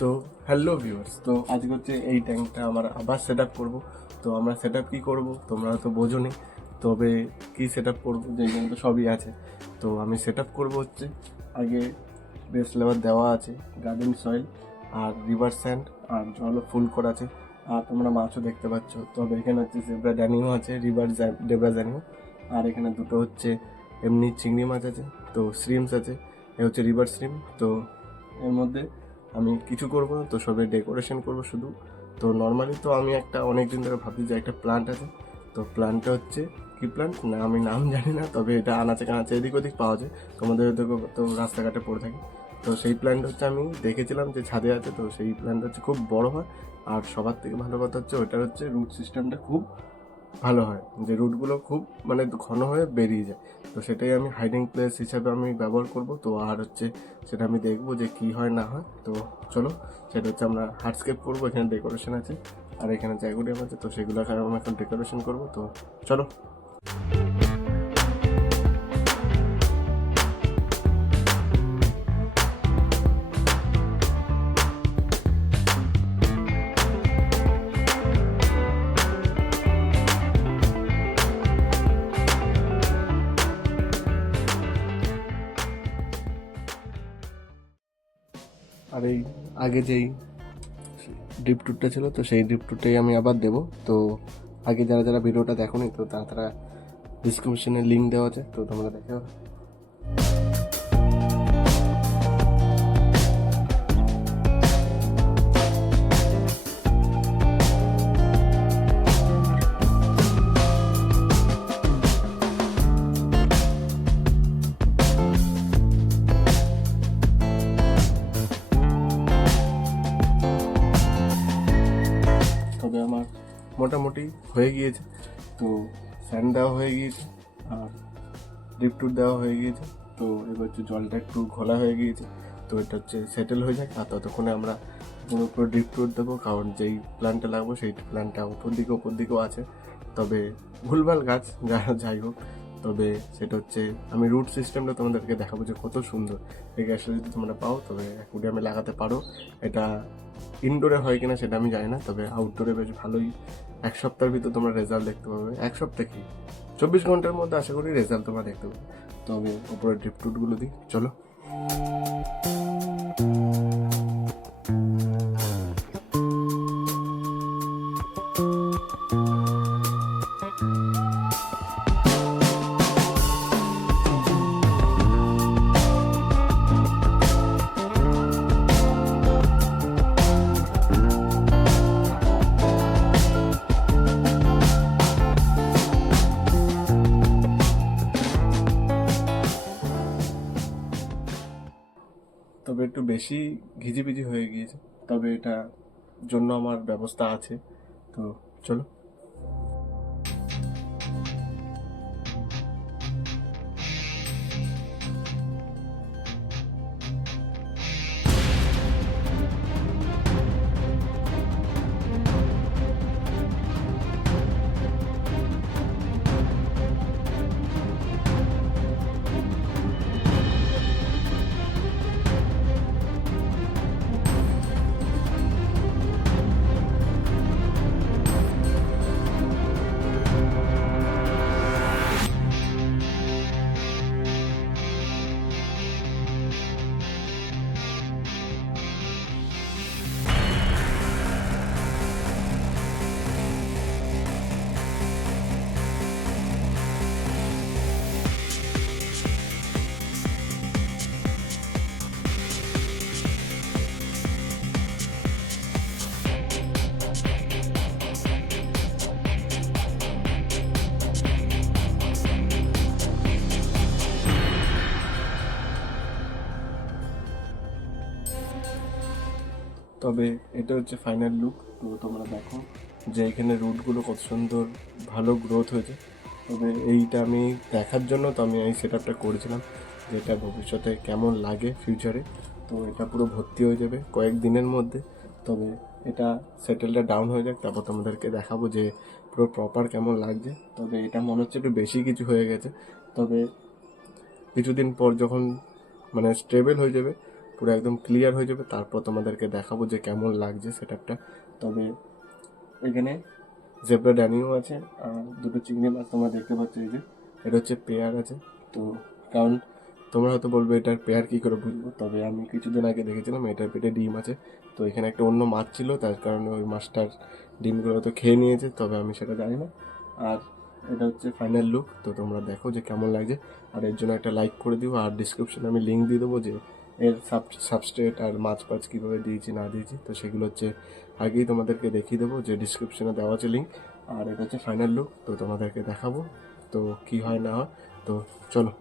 তো hello viewers, তো আজকে হচ্ছে এই ট্যাঙ্কটা আমার আবার সেট আপ করবো। তো আমরা সেট আপ কী করবো তোমরা তো বোঝোনি, তবে কী সেট আপ করবো যেখানে তো সবই আছে। তো আমি সেট আপ করবো হচ্ছে আগে বেস লেভার দেওয়া আছে, গার্ডেন সয়েল আর রিভার স্যান্ড আর জলও ফুল করা আছে। আর তোমরা মাছও দেখতে পাচ্ছ। তবে এখানে হচ্ছে জেব্রা ড্যানিও আছে, ডেব্রা ড্যানিও। আর এখানে দুটো হচ্ছে এমনি চিংড়ি মাছ আছে, তো শ্রিমস আছে, এ হচ্ছে রিভার শ্রিম। তো এর মধ্যে আমি কিছু করব না, তো সবে ডেকোরেশন করব শুধু। তো নর্মালি তো আমি একটা অনেক দিন ধরে ভাবছি যে একটা প্লান্ট আছে, তো প্লান্টটা হচ্ছে কি প্লান্ট না আমি নাম জানি না, তবে এটা আনাচে কানাচে এদিক ওদিক পাওয়া যায়, তোমাদের তো রাস্তাঘাটে পড়ে থাকে। তো সেই প্ল্যান্ট হচ্ছে আমি দেখেছিলাম যে ছাদে আছে, তো সেই প্ল্যান্ট হচ্ছে খুব বড় হয়। আর সবার থেকে ভালো কথা হচ্ছে ওটার হচ্ছে রুট সিস্টেমটা খুব ভালো হয়, যে রুটগুলো খুব মানে ঘন হয়ে বেরিয়ে যায়। তো সেটাই আমি হাইডিং প্লেস হিসাবে আমি ব্যবহার করব। তো আর হচ্ছে সেটা আমি দেখবো যে কি হয় না হয়। তো চলো, সেটা হচ্ছে আমরা হার্ডস্কেপ করবো, এখানে ডেকোরেশন আছে আর এখানে জায়গাটিও আছে, তো সেগুলো আমি এখন ডেকোরেশন করবো। তো চলো। আর এই আগে যেই ড্রিপ ট্যুরটা ছিল, তো সেই ড্রিপ ট্যুরটাই আমি আবার দেবো। তো আগে যারা যারা ভিডিওটা দেখোনি, তো তারা ডিসক্রিপশনে লিঙ্ক দেওয়া আছে, তো তোমরা দেখো। তবে আমার মোটামুটি হয়ে গিয়েছে। তো স্যান্ড দেওয়া হয়ে গিয়েছে আর ড্রিপ টুর দেওয়া হয়ে গিয়েছে। তো এবার হচ্ছে জলটা একটু ঘোলা হয়ে গিয়েছে, তো এটা হচ্ছে সেটেল হয়ে যায়। আর ততক্ষণে আমরা পুরো ড্রিপ টুর দেবো, কারণ যেই প্ল্যানটা লাগবো সেই প্ল্যানটা ওপর দিকেও আছে। তবে ভুলভাল গাছ যাই হোক, তবে সেটা হচ্ছে আমি রুট সিস্টেমটা তোমাদেরকে দেখাবো যে কত সুন্দর। এই গাছটা যদি তোমরা পাও তবে অ্যাকুরিয়ামে লাগাতে পারো। এটা ইনডোরে হয় কিনা সেটা আমি জানি না, তবে আউটডোরে বেশ ভালোই। 1 সপ্তাহের ভিতর তোমরা রেজাল্ট দেখতে পাবে। 1 সপ্তাহ কি, 24 ঘন্টার মধ্যে আশা করি রেজাল্ট তোমরা দেখতে পাবে। তো আমি ওপরে ড্রিপ টুটগুলো দিই, চলো। তবে একটু বেশি ঘিজিবিজি হয়ে গিয়েছে, তবে এটা জন্য আমার ব্যবস্থা আছে। তো চলো। তবে এটা হচ্ছে ফাইনাল লুক। তো তোমরা দেখো যে এখানে রুটগুলো কত সুন্দর ভালো গ্রোথ হয়েছে। তবে এইটা আমি দেখার জন্য তো আমি এই সেট আপটা করেছিলাম, যে এটা ভবিষ্যতে কেমন লাগে ফিউচারে। তো এটা পুরো ভর্তি হয়ে যাবে কয়েকদিনের মধ্যে। তবে এটা সেটেলটা ডাউন হয়ে যাক, তারপর তোমাদেরকে দেখাবো যে পুরো প্রপার কেমন লাগছে। তবে এটা মনে হচ্ছে একটু বেশি কিছু হয়ে গেছে। তবে কিছুদিন পর যখন মানে স্টেবল হয়ে যাবে, পুরো একদম ক্লিয়ার হয়ে যাবে, তারপর তোমাদেরকে দেখাবো যে কেমন লাগছে সেটআপটা। তবে এখানে জেব্রা ড্যানিও আছে, আর দুটো চিংড়ি মাছ তোমরা দেখতে পাচ্ছ, এই যে এটা হচ্ছে পেয়ার আছে। তো কারণ তোমরা হয়তো বলবে এটার পেয়ার কী করে বুঝবো, তবে আমি কিছুদিন আগে দেখেছিলাম এটার পেটে ডিম আছে। তো এখানে একটা অন্য মাছ ছিল, তার কারণে ওই মাছটার ডিমগুলো তো খেয়ে নিয়েছে, তবে আমি সেটা জানি না। আর এটা হচ্ছে ফাইনাল লুক, তো তোমরা দেখো যে কেমন লাগছে। আর এর জন্য একটা লাইক করে দিও, আর ডিসক্রিপশনে আমি লিঙ্ক দিয়ে দেবো যে এর সাবস্ট্রেট আর মাছ ফাছ কীভাবে দিয়েছি না দিয়েছি, তো সেগুলো হচ্ছে আগেই তোমাদেরকে দেখিয়ে দেবো, যে ডিসক্রিপশনে দেওয়া আছে লিঙ্ক। আর এটা হচ্ছে ফাইনাল লুক, তো তোমাদেরকে দেখাবো তো কি হয় না হয়। তো চলো।